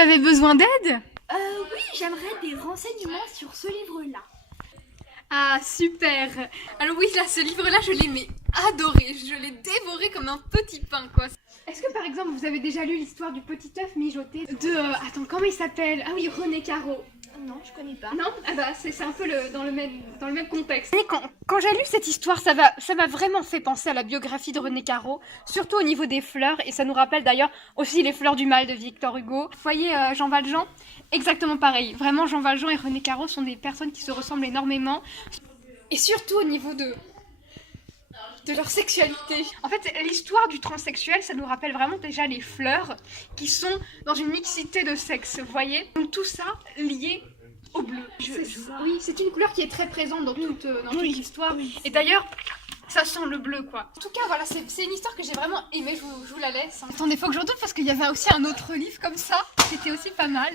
avez besoin d'aide? Oui, j'aimerais des renseignements sur ce livre-là. Ah, super. Alors oui, là, ce livre-là, je l'ai mais adoré. Je l'ai dévoré comme un petit pain, quoi. Est-ce que, par exemple, vous avez déjà lu l'histoire du petit œuf mijoté de... attends, comment il s'appelle? Ah oui, René Caro. Non, je connais pas. Non? Ah bah, c'est un peu dans le même contexte. Et quand j'ai lu cette histoire, ça m'a vraiment fait penser à la biographie de René Caro, surtout au niveau des fleurs, et ça nous rappelle d'ailleurs aussi les fleurs du mal de Victor Hugo. Vous voyez Jean Valjean? Exactement pareil. Vraiment, Jean Valjean et René Caro sont des personnes qui se ressemblent énormément, et surtout au niveau de leur sexualité. En fait, l'histoire du transsexuel, ça nous rappelle vraiment déjà les fleurs qui sont dans une mixité de sexe, vous voyez? Donc tout ça lié au bleu. Oui, c'est une couleur qui est très présente dans toute l'histoire. Oui. Et d'ailleurs, ça sent le bleu, quoi. En tout cas, voilà, c'est une histoire que j'ai vraiment aimée, je vous la laisse. Attendez, faut que je retourne parce qu'il y avait aussi un autre livre comme ça, qui était aussi pas mal.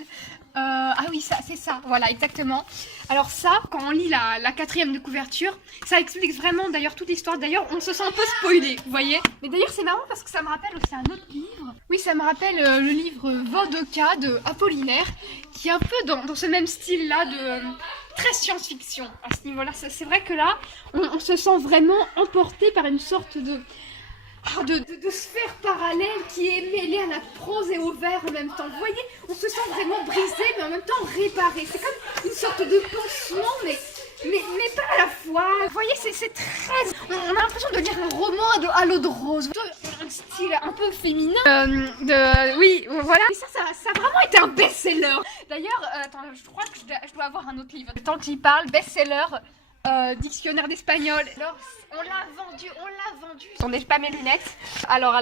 Ah oui, c'est ça, voilà, exactement. Alors ça, quand on lit la quatrième de couverture, ça explique vraiment d'ailleurs toute l'histoire. D'ailleurs, on se sent un peu spoilé, vous voyez. Mais d'ailleurs, c'est marrant parce que ça me rappelle aussi un autre livre. Oui, ça me rappelle le livre Vodka de Apollinaire, qui est un peu dans ce même style-là de... très science-fiction à ce niveau-là. C'est vrai que là, on se sent vraiment emporté par une sorte de sphère parallèle qui est mêlée à la prose et au vers en même temps. Vous voyez, on se sent vraiment brisé, mais en même temps réparé. C'est comme une sorte de pansement, mais pas à la fois. Vous voyez, c'est très... On a l'impression de lire un roman à l'eau de rose. Un style un peu féminin. Oui, voilà. Et ça a vraiment été un best-seller. D'ailleurs, attends, je crois que je dois avoir un autre livre. Le temps que j'y parle, best-seller, dictionnaire d'espagnol. Alors, on l'a vendu. Attendez, j'ai pas mes lunettes. Alors,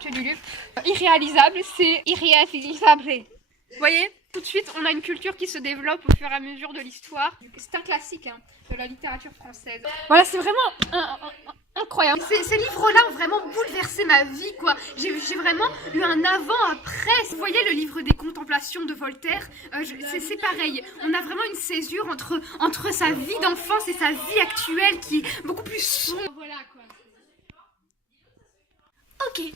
tu lu. Irréalisable, c'est irréalisable. Vous voyez? Tout de suite, on a une culture qui se développe au fur et à mesure de l'histoire. C'est un classique de la littérature française. Voilà, c'est vraiment incroyable. Ces livres-là ont vraiment bouleversé ma vie, quoi. J'ai vraiment eu un avant-après. Vous voyez le livre des Contemplations de Voltaire, c'est pareil. On a vraiment une césure entre sa vie d'enfance et sa vie actuelle qui est beaucoup plus sombre. Voilà, quoi. Ok.